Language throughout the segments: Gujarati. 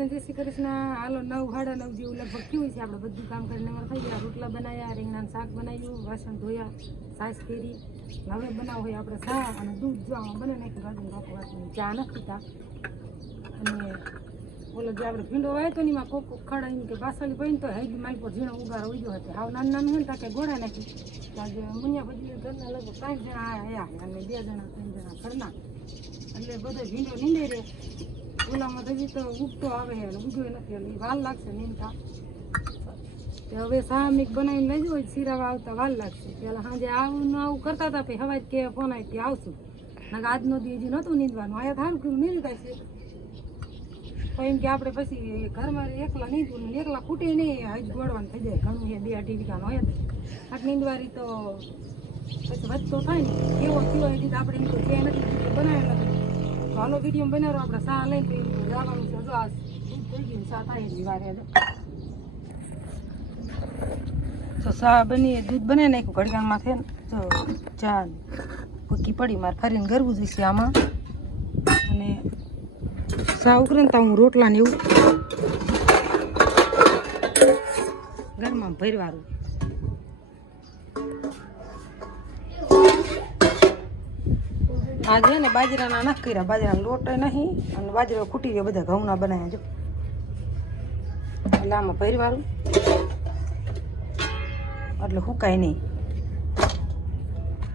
જય શ્રી કૃષ્ણ. હાલો, નવ, સાડા નવ જેવું લગભગ થયું છે આપણે બધું કામ કરીને. અમારે થઈ ગયા, રોટલા બનાવ્યા રીંગણા શાક બનાવ્યું, વાસણ ધોયા સાસ ફેરી હવે બનાવ હોય આપણે ચા અને દૂધ. જો આમાં બને નાખ્યું રાજુ બાપુ ચા નથી પીતા અને ઓલો જે આપણે ભીંડો વાયો નહીં એમાં કોક ખડાઈને કે બાસળી પડીને તો હેજી મારી પર ઝીણો ઉગારો ઉગ્યો હતો. હાવ નાનું નાનું હોય ને તાકે ગોળા નાખી. ત્યાં જે મુનિયા પછી ઘરના લગભગ પાંચ જણા આયા અને બે જણા, ત્રણ જણા ઘરના. એટલે બધો ભીંડો નીંદે રહે. ઉગતો આવે અને ઉગ્યો નથી એટલે ઈ લાગશે નીંદતા હવે સામિક બનાવીને લેજો હોય, શીરાવા આવતા વાલ લાગશે. પેલા સાંજે આવું આવું કરતા હતા, પછી હવાજ કે ફોન આવી કે આવશું. નકર આજનો દી નહોતું નીંદવાનું. આયા સારું કર્યું નીંદ છે? એમ કે આપણે પછી ઘરમાં એકલા નીંદવું ને એકલા ખૂટે નહીં હજ ગોળવાનું થઈ જાય. ઘણું છે, બે અઢી વીઘાનું હોય આટ નીંદવારી તો પછી વધતો થાય ને. એવો થયો તો આપણે એમ તો હાલો વીડિયો બનાવો આપણે સા લઈને જવાનું છે. જો આ થઈ ગયું સા થાય એની વારે તો સા બની દૂધ બને નાખ્યું ઘડિયાળમાં છે ને. તો ચા ભૂકી પડી, મારે ફરીને ગરવું જોઈશે આમાં. અને સા ઉકરે ને તો હું રોટલા ને એવું ઘરમાં ભરવાનું આજે ને બાજરાના નથી કર્યા, બાજરાનો લોટ નહીં, અને બાજરો ખૂટી ગયો, બધા ઘઉંના બનાવ્યા જો. એટલે આમાં ભરવાનું. એટલે હુકાય નહીં.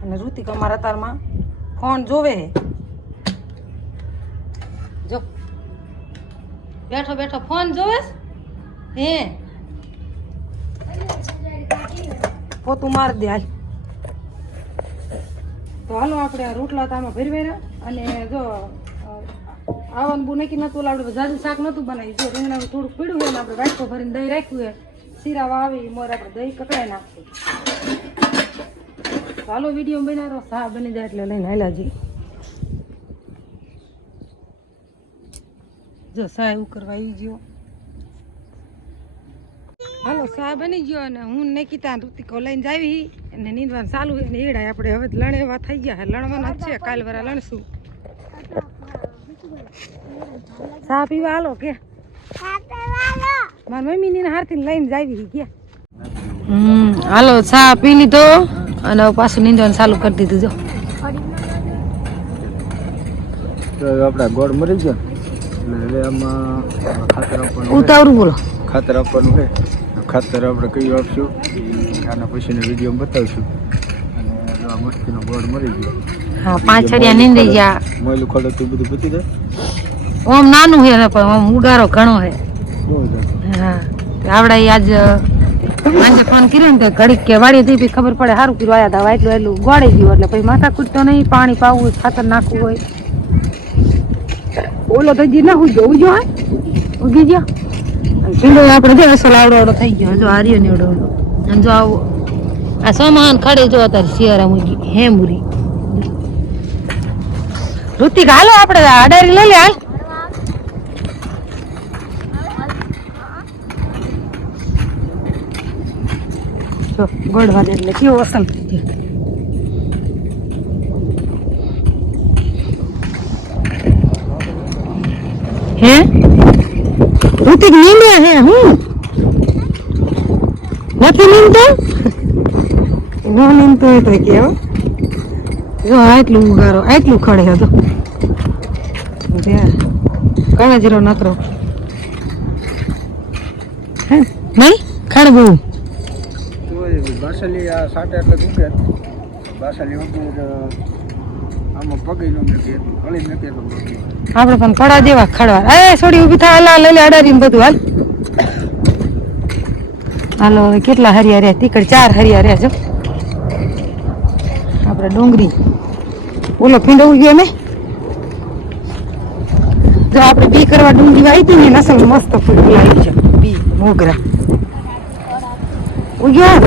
અને ઋતિક અમારા તારમાં ફોન જોવે જો. બેઠો બેઠો, ફોન જોવે હે? પોતું માર દે હાલ. તો હાલો આપણે રોટલા તામાં ભરવેરા અને જો આવન બહુ નક્કી નહોતું આપણે જાજુ શાક નહોતું બનાવ્યું. જો રીંગણાનું થોડુંક પીડ્યું હોય આપણે વાટકો ભરીને દહીં રાખ્યું હોય, શીરાવા વાવી મોર આપણે દહીં કકડાઈ નાખીએ તો હાલો વીડિયો બનાવો સા બની જાય એટલે લઈને હાલ્યા જઈએ. જો સા એવું કરવા આવી ગયો. હાલો સા બની ગયો અને હું નિકિતા ઋતિકો લઈને જાવી અને નીંદવાનું ચાલુ હોય ને એડાય આપણે હવે લણ એવા થઈ ગયા લણવાના જ છે. કાલ વરા લણશું. સા પીવા હાલો કે? મારી મમ્મી ની હારથી લઈને જાવી કે હમ હાલો ચા પી લીધો અને હવે પાછું નીંદવાનું ચાલુ કરી દીધું જો. તો આપણા ગોળ મરી ગયો. એટલે હવે આમાં ખાતર આપવાનું ઉતાવળું બોલો. ખાતર આપવાનું છે. ખાતર આપણે કયું આપશું? આના પછીનો વીડિયો બતાવીશું. અને જો આ મસ્તીનો ગોળ મરી ગયો. હા પાંચ છડિયા નીંદી ગયા. મોયલું ખોડો તો બધું પતી જાય? ઓમ નાનું છે પણ ઓમ ઉગારો ઘણો હે હા આવડે આજ આજે ફોન કર્યો ને તો ઘડીક કે વાળી પછી ખબર પડે સારું કર્યું આયા હતા એટલું એટલું ગોળી ગયું એટલે પછી માથા કૂદતો નહીં પાણી પાવું હોય ખાતર નાખવું હોય. ઓલો તો ગયો ના ઉગ્યો ઉગ્યો હોય ઉગી ગયો? અને ભીંડો આપણે અસલ આવડો આવડો થઈ ગયો હજુ હાર્યો ને એવડો આવડો અને જો આવો, આ સમાન ખડે જો અત્યારે શિયાળા મૂકી હે મુરી ઋતિક, હાલો આપણે અડારી લઈ લે, હાલ. જો દે વાદે એટલે કેવો વસંત. હે? ઋતિક નીમે હે હું નથી નીંદતો હું નીંદતો એ કે હો. જો આટલું ઉગારો આટલું ખડે હતો કાળા જીરો નકરો. હે? નહીં? ખાડ બહુ. બાસલી આ સાટે એટલે દુખે. બાસલી વગર આપણે પણ પડા જેવા ખડવા. એ છોડી ઊભી થાય હાલા લઈ લે અડાડીને બધું હાલ. હાલો, હવે કેટલા હરિયા રહ્યા? તીકડ ચાર હરિયા રહ્યા જો આપણે ડુંગળી. ઓલો ફીંડવું ઉગ્યો ને જો આપણે બી કરવા ડુંગળી આવી હતી ને નસલ મસ્ત ફૂલ આવી છે. બી, મોગરા. ઉગ્યો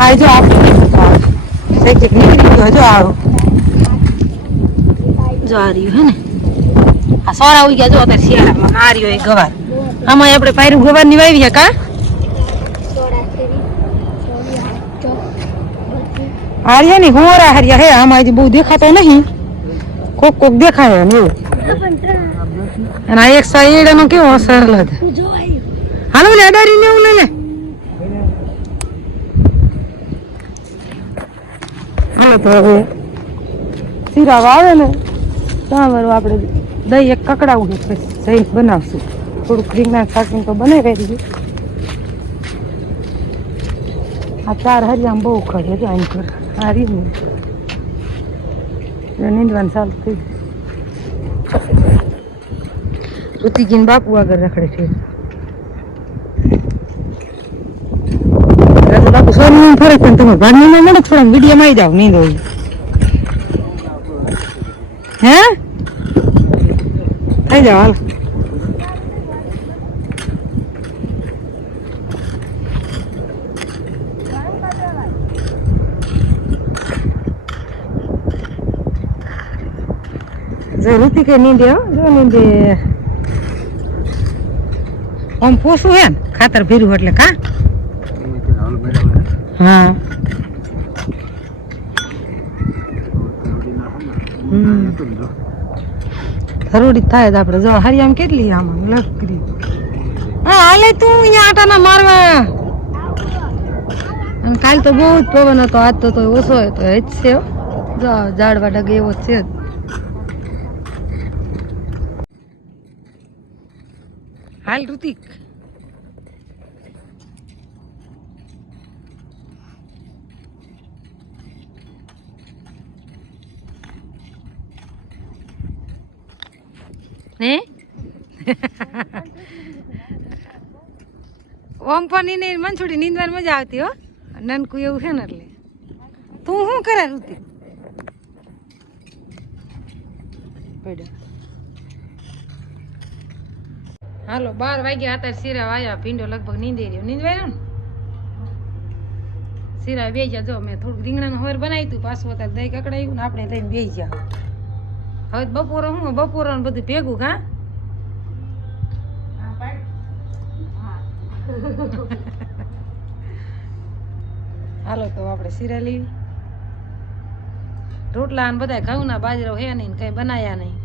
આ જો ગયો આવો જો હે ને? આ સોરા ઉઈ જો અત્યારે શિયાળામાં, આ રહ્યો એ ગવાર. આમાં આપણે પાયરું ગવારની વાવી છે કા? હારિયા ની હોરા હારિયા હે, આમાં હજી બહુ દેખાતો નહીં. કોક કોક દેખાય એમ એવું. અને આ એક સાઈડ નો કેવો સરળ હતો હાલો ને અડારી ને એવું લે. હાલો, તો હવે શીરા આવે ને ત્યાં આપણે દહીં એક કકડાવું જઈને બનાવશું. થોડુંક રીંગણા શાકનું તો બનાવી દીધું. આ ચાર આમ બહુ ખડે છે આમ કર આ રીંગણ. નીંદવાનું ચાલુ થઈ ઋતિકીન બાપુ આગળ રખડે છે. બાપુ, સોનું ફરે છે ને તમે નહીં મળે થોડા વીડિયો માં જાવ નીંદો હે? થઈ જાવ હાલ. નીંદે, હો? જો નીંદે. આમ પોસું હે ને ખાતર ભીરું એટલે કા? હા. જરૂરી થાય તો આપણે જો, હરિયામ કેટલી આમાં? લકરી હા હાલે તું અહીંયા આટાના મારવા. અને કાલ તો બહુ જ પવન હતો, આજ તો ઓછો હતો. જ છે. જો, ઝાડવા ડગે એવો છે જ. હાલ, ઋતિક. હે? ઓમ પણ એને મન છોડી નીંદવાર મજા આવતી હો. નનકું એવું છે ને એટલે. તું શું કરે, ઋતિક? પડ્યો. હાલો બાર વાગ્યા હતા શીરા વાયા ભીંડો લગભગ નીંદી રહ્યો. નીંદવાય ને? શીરા બે ગયા. જો મેં થોડુંક રીંગણાનું હોર બનાવી હતું પાછું અત્યારે દહીં કકડાયું ને આપણે દહીં બે ગયા. હવે બપોરે હું બપોરે બધું ભેગું હા? હાલો તો આપણે શીરા લેવી. રોટલા ને બધા ઘઉંના બાજરો હે નહીં કઈ બનાયા નહીં.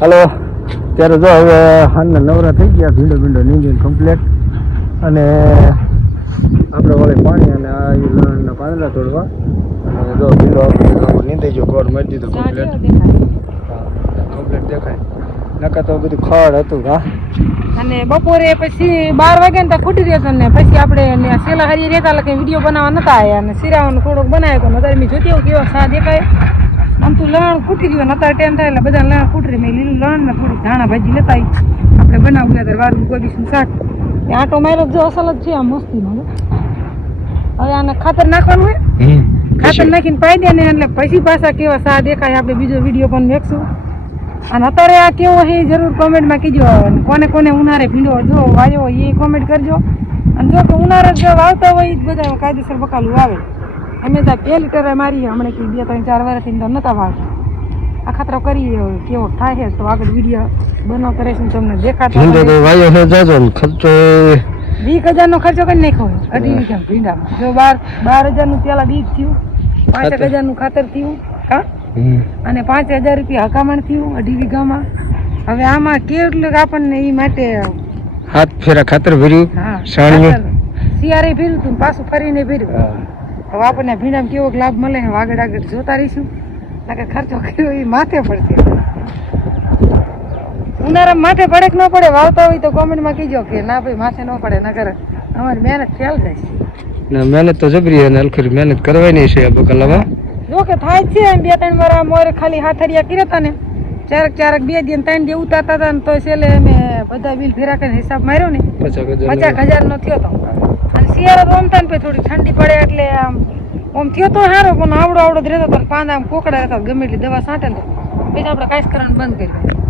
હાલો. ત્યારે જો હવે હાલના નવરા થઈ ગયા ભીંડો ભીંડો નીંદીને કમ્પ્લેટ અને આપણે વળી પાણી અને આ લણના પાંદડા તોડવા. અને જો ભીંડો નીંદાઈ ગયો ગોળ મરી દીધો કમ્પ્લેટ કમ્પ્લેટ દેખાય. નકા તો બધું ખડ હતું હા. અને બપોરે પછી બાર વાગે ને ત્યાં ખૂટી ગયો હતો ને પછી આપણે સેલા હરી રહેતા એટલે વીડિયો બનાવવા નતા આવ્યા અને સિરાવાનો થોડોક બનાવ્યો હતો અત્યારે મેં જોતી કેવો સા દેખાય. આમ તો લણ ફૂટી ગયું ને અત્યારે ટાઈમ થાય એટલે બધા લણ રહ્યું મેં લીલું લણ ને થોડી ધાણા ભાજી લેતા આપણે બનાવું ત્યારે વારું ગોબીશું શાક. એ આટો માર્યો જો અસલ જ છે આ મસ્તીનો. હવે આને ખાતર નાખવાનું હોય? ખાતર નાખીને પાઈ દે ને એટલે પછી પાછા કેવા સા દેખાય આપણે બીજો વીડિયો પણ મેકશું. અને અત્યારે આ કેવો છે એ જરૂર કોમેન્ટમાં કીજો. અને કોને કોને ઉનાળે ભીંડો જો વાયો એ કોમેન્ટ કરજો. અને જો કે ઉનાળે જો વાવતા હોય એ જ બધા કાયદેસર બકાલું આવે. અમે ત્યાં બે લીટર મારી હમણાં કે બે ત્રણ ચાર વર્ષથી તો નતા વાવતા આ ખતરો કરીએ કેવો થાય તો આગળ વીડિયો બનાવતા કરે તમને દેખાતા છે જાજો ને ખર્ચો વીસ હજારનો ખર્ચો કરી નાખ્યો અઢી વીઘા ભીંડામાં. જો બાર બાર હજારનું પેલા બીજ થયું પાંચ હજારનું ખાતર થયું હા? અને પાંચ હજાર રૂપિયા હકામણ થયું અઢી વીઘામાં. હવે આમાં કેટલું આપણને એ માટે હાથ ફેરા ખાતર ભર્યું શિયાળે ભર્યું હતું પાછું ફરીને ભર્યું. હવે આપણને ભીંડામાં કેવો લાભ મળે આગળ આગળ જોતા રહીશું. નાખે ખર્ચો કર્યો એ માથે પડશે. ઉનાળામાં માથે પડે કે ન પડે વાવતા હોય તો કોમેન્ટમાં કીજો કે ના ભાઈ માથે ન પડે નગર અમારી મહેનત ફેલ જાય ને મહેનત તો જબરી અને અલખરી મહેનત કરવાની છે આ બકલામાં. જો કે થાય છે એમ બે ત્રણ વાર મોરે ખાલી હાથરિયા કર્યા હતા ને. ચારક ચારક બે દિન ત્રણ દે ઉતારતા હતા ને તો છેલ્લે અમે બધા બિલ ફેરા કરીને હિસાબ માર્યો ને. પચાસ હજાર નો થયો તો. શિયાળો તો ઓમ ને થોડી ઠંડી પડે એટલે આમ ઓમ થયો તો સારો, પણ આવડો આવડો જ રહેતો હતો પાંદા આમ કોકડા રહેતા ગમે એટલી દવા છાંટે તો. પછી આપણે કાંઈ કરવાનું બંધ કર્યું